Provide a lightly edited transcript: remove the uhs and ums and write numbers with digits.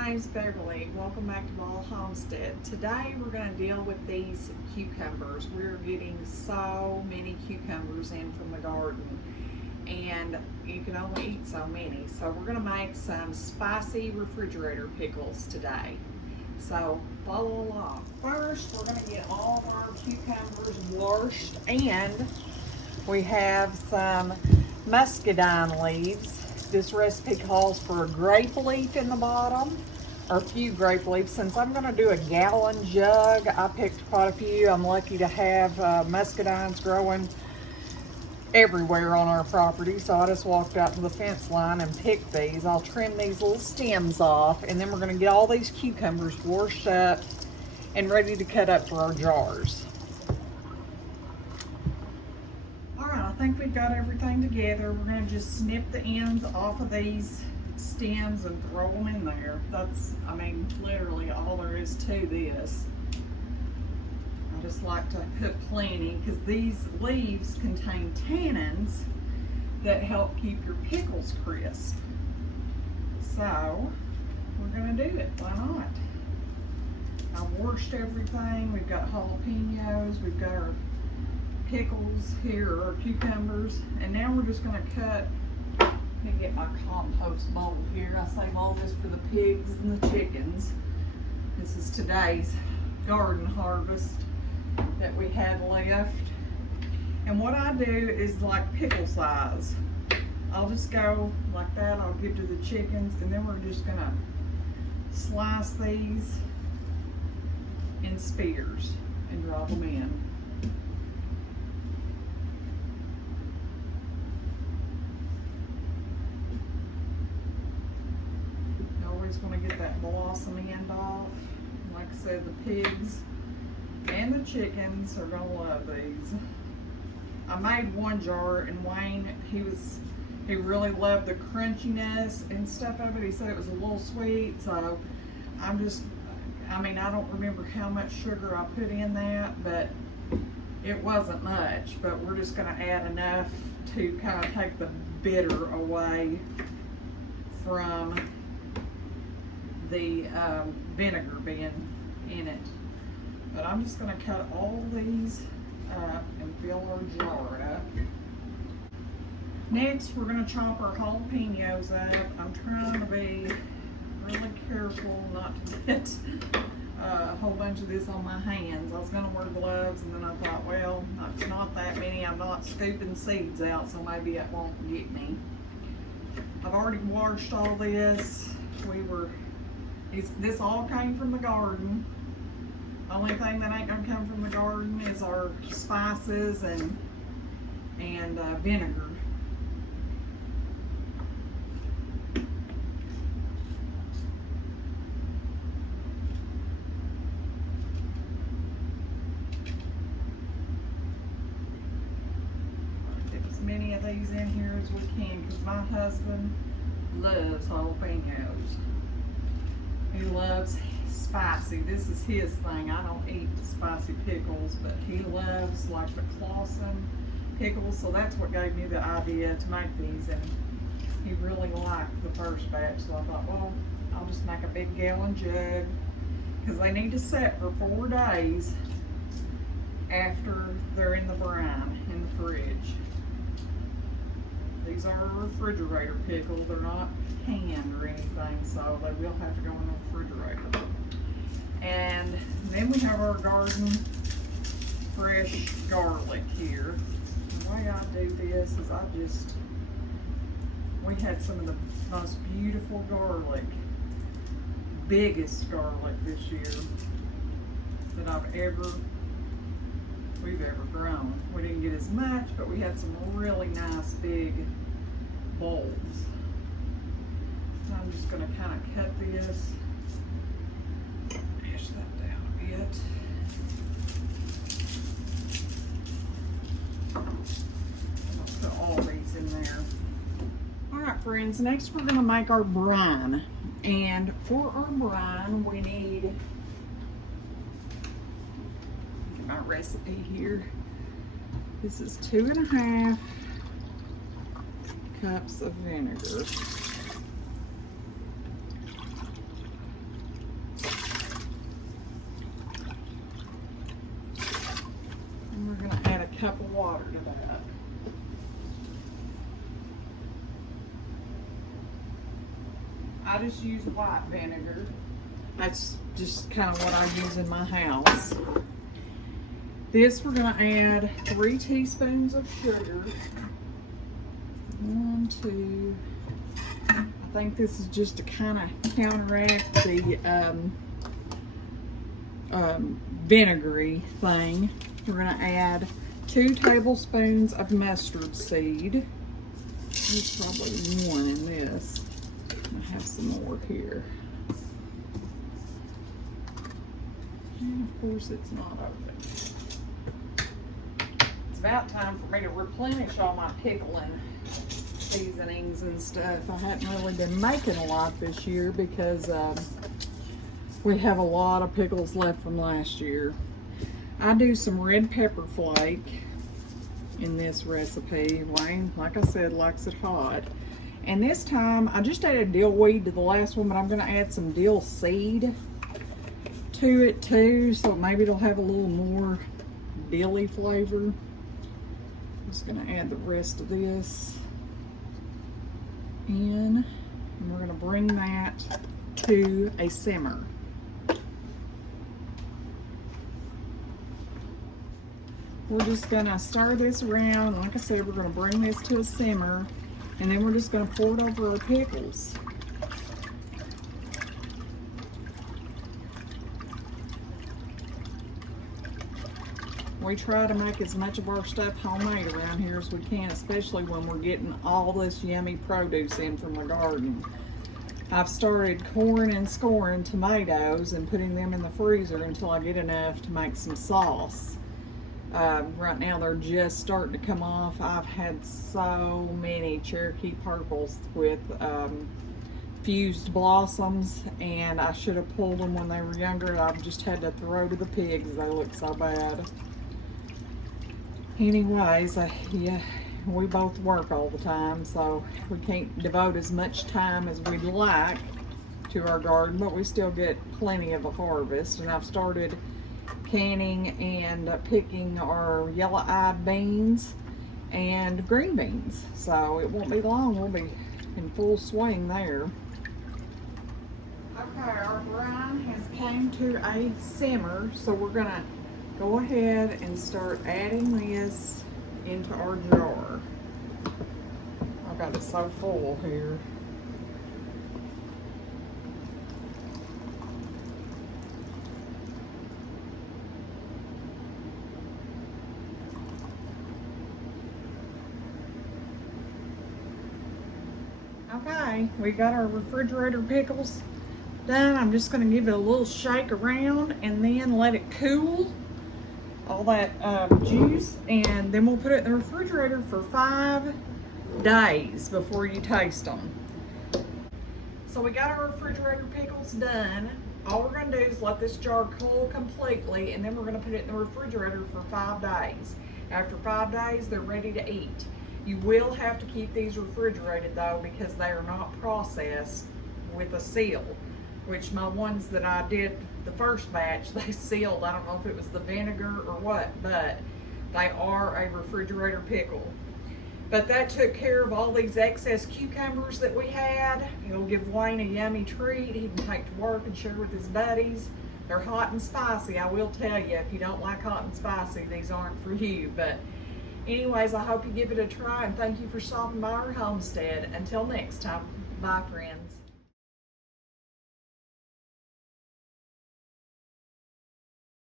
Hi, it's Beverly. Welcome back to Ball Homestead. Today we're going to deal with these cucumbers. We're getting so many cucumbers in from the garden and you can only eat so many. So we're going to make some spicy refrigerator pickles today. So follow along. First we're going to get all of our cucumbers washed, and we have some muscadine leaves. This recipe calls for a grape leaf in the bottom, or a few grape leaves. Since I'm going to do a gallon jug, I picked quite a few. I'm lucky to have muscadines growing everywhere on our property, so I just walked out to the fence line and picked these. I'll trim these little stems off, and then we're going to get all these cucumbers washed up and ready to cut up for our jars. I think we've got everything together. We're going to just snip the ends off of these stems and throw them in there. That's, literally all there is to this. I just like to put plenty because these leaves contain tannins that help keep your pickles crisp. So, we're going to do it. Why not? I washed everything. We've got jalapenos. We've got our pickles here, or cucumbers, and now we're just going to cut. Let me get my compost bowl here. I save all this for the pigs and the chickens. This is today's garden harvest that we had left. And what I do is like pickle size. I'll just go like that. I'll give to the chickens, and then we're just going to slice these in spears and drop them in. Want to get that blossom end off. Like I said, the pigs and the chickens are going to love these. I made one jar, and Wayne, he really loved the crunchiness and stuff of it. He said it was a little sweet, so I don't remember how much sugar I put in that, but it wasn't much. But we're just going to add enough to kind of take the bitter away from the vinegar being in it. But I'm just going to cut all these up and fill our jar up. Next, we're going to chop our jalapenos up. I'm trying to be really careful not to get a whole bunch of this on my hands. I was going to wear gloves, and then I thought, well, it's not that many. I'm not scooping seeds out, so maybe it won't get me. I've already washed all this. This all came from the garden. The only thing that ain't gonna come from the garden is our spices and vinegar. Get as many of these in here as we can, because my husband loves jalapenos. He loves spicy. This is his thing. I don't eat spicy pickles, but he loves like the Clausen pickles, so that's what gave me the idea to make these, and he really liked the first batch, so I thought, well, I'll just make a big gallon jug, because they need to set for 4 days after they're in the brine in the fridge. These are refrigerator pickles. They're not canned or anything, so they will have to go in the refrigerator. And then we have our garden fresh garlic here. The way I do this is we had some of the most beautiful garlic, biggest garlic this year that we've ever grown. We didn't get as much, but we had some really nice big bulbs. So I'm just going to kind of cut this, mash that down a bit. I'll put all these in there. Alright friends, next we're going to make our brine. And for our brine we need, get my recipe here. This is 2.5 cups of vinegar. cup of water to that. I just use white vinegar. That's just kind of what I use in my house. This we're going to add 3 teaspoons of sugar. 1, 2. I think this is just to kind of counteract the vinegary thing. We're going to add 2 tablespoons of mustard seed. There's probably 1 in this. I have some more here. And of course it's not open. It's about time for me to replenish all my pickling seasonings and stuff. I hadn't really been making a lot this year because we have a lot of pickles left from last year. I do some red pepper flake in this recipe. Wayne, like I said, likes it hot. And this time I just added dill weed to the last one, but I'm going to add some dill seed to it too, so maybe it'll have a little more dilly flavor. I'm just going to add the rest of this in, and we're going to bring that to a simmer. We're just going to stir this around. Like I said, we're going to bring this to a simmer, and then we're just going to pour it over our pickles. We try to make as much of our stuff homemade around here as we can, especially when we're getting all this yummy produce in from the garden. I've started coring and scoring tomatoes and putting them in the freezer until I get enough to make some sauce. Right now they're just starting to come off. I've had so many Cherokee purples with fused blossoms, and I should have pulled them when they were younger. I've just had to throw to the pigs. They look so bad. Anyways, yeah, we both work all the time, so we can't devote as much time as we'd like to our garden, but we still get plenty of a harvest. And I've started canning and picking our yellow-eyed beans and green beans, so it won't be long. We'll be in full swing there. Okay, our brine has came to a simmer, so we're gonna go ahead and start adding this into our jar. I've got it so full here. Okay, we got our refrigerator pickles done. I'm just going to give it a little shake around and then let it cool, all that juice, and then we'll put it in the refrigerator for 5 days before you taste them. So we got our refrigerator pickles done. All we're going to do is let this jar cool completely, and then we're going to put it in the refrigerator for 5 days. After 5 days, they're ready to eat. You will have to keep these refrigerated though, because they are not processed with a seal, which my ones that I did the first batch, they sealed. I don't know if it was the vinegar or what, but they are a refrigerator pickle. But that took care of all these excess cucumbers that we had. It'll give Wayne a yummy treat. He can take to work and share with his buddies. They're hot and spicy. I will tell you, if you don't like hot and spicy, these aren't for you. But anyways, I hope you give it a try, and thank you for stopping by our homestead. Until next time, bye friends.